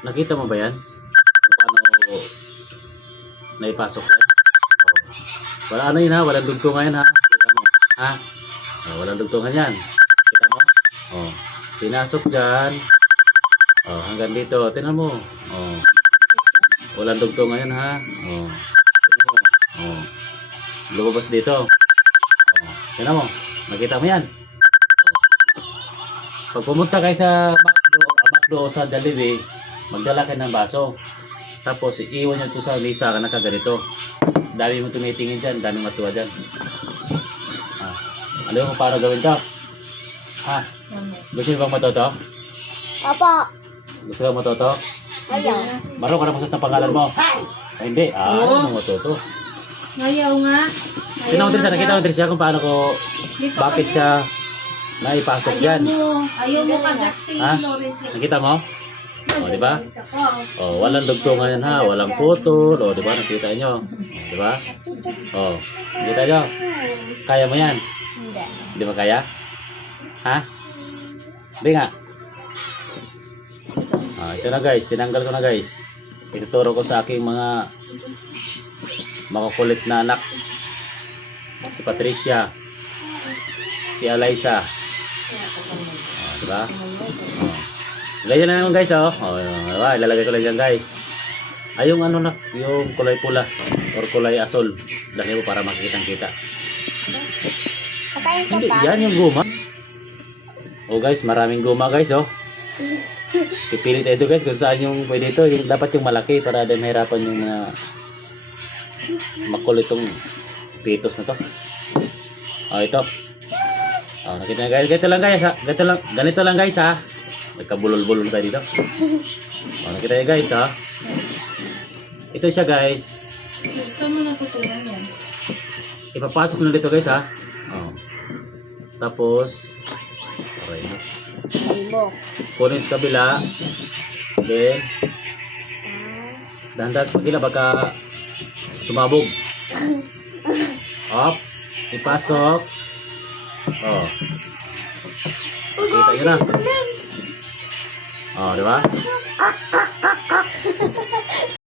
Nakita mo ba yan? Kung paano naipasok yan? Oh. Wala ano yun ha, walang dugtungan yan ha. Kita mo, ha? Oh, walang dugtungan yan. Kita mo? Oh, pinasok dyan. Oh, hanggang dito, tingnan mo. Oh. Walang dugtungan yan ha. Oh. Tingnan mo. Oh. Lumabas dito. Oh. Tingnan mo. Nakita mo yan. Pag pumunta kayo sa McDo o sa Jollibee, magdala kayo ng baso. Tapos iiwan nyo ito sa lisa ka na kaganito. Dami mo tumitingin dyan, dami matuwa dyan. Alam mo paano gawin to? Gusto nyo bang matuto? Opo. Gusto ka matuto? Ayaw. Maro ka na masat ng pangalan mo? Ay, hindi. Ano mo matuto? Ayaw nga. Nakita mo Tricia kung paano ko, bakit siya naipasok dyan. Ayaw mo kagat si Ha? Loris. Nakita mo? O, di ba? O, walang dugtungan yan ha, walang putol. O, di ba? Nakita nyo. O, di ba? O, nakita nyo? Kaya mo yan? Hindi. Hindi mo kaya? Ha? Hindi nga. Ito na guys, tinanggal ko na guys. Ituturo ko sa aking mga makukulit na anak. Si Patricia. Si Alyssa. Diba? Ganyan na naman guys, oh. Diba? Ilalagay ko lang dyan guys. Ay, yung ano na, yung kulay pula or kulay asol. Lagay mo para makikitang-kita. Patayin ko Hindi, pa. yan yung guma. Oh guys, maraming guma guys, oh. Pipili tayo guys kung saan yung pwede ito. Yung, dapat yung malaki para din mahirapan yung mga makulit itong pitos na to. Oh, ito. Oh, nakita na guys. Ganito lang guys ha. Ganito lang guys ha. Nagkabulol-bulol tayo dito. Oh, nakita nyo guys ha. Ito siya guys. Saan mo natutunan yan? Ipapasok nyo dito guys ha. Oh. Tapos okay mo. Salbo. Kunin sa kabila. Then dahan-dahan sa kabila baka sumabog. Up. Ipasok. Oh. Kita nyo na. Oh, di ba?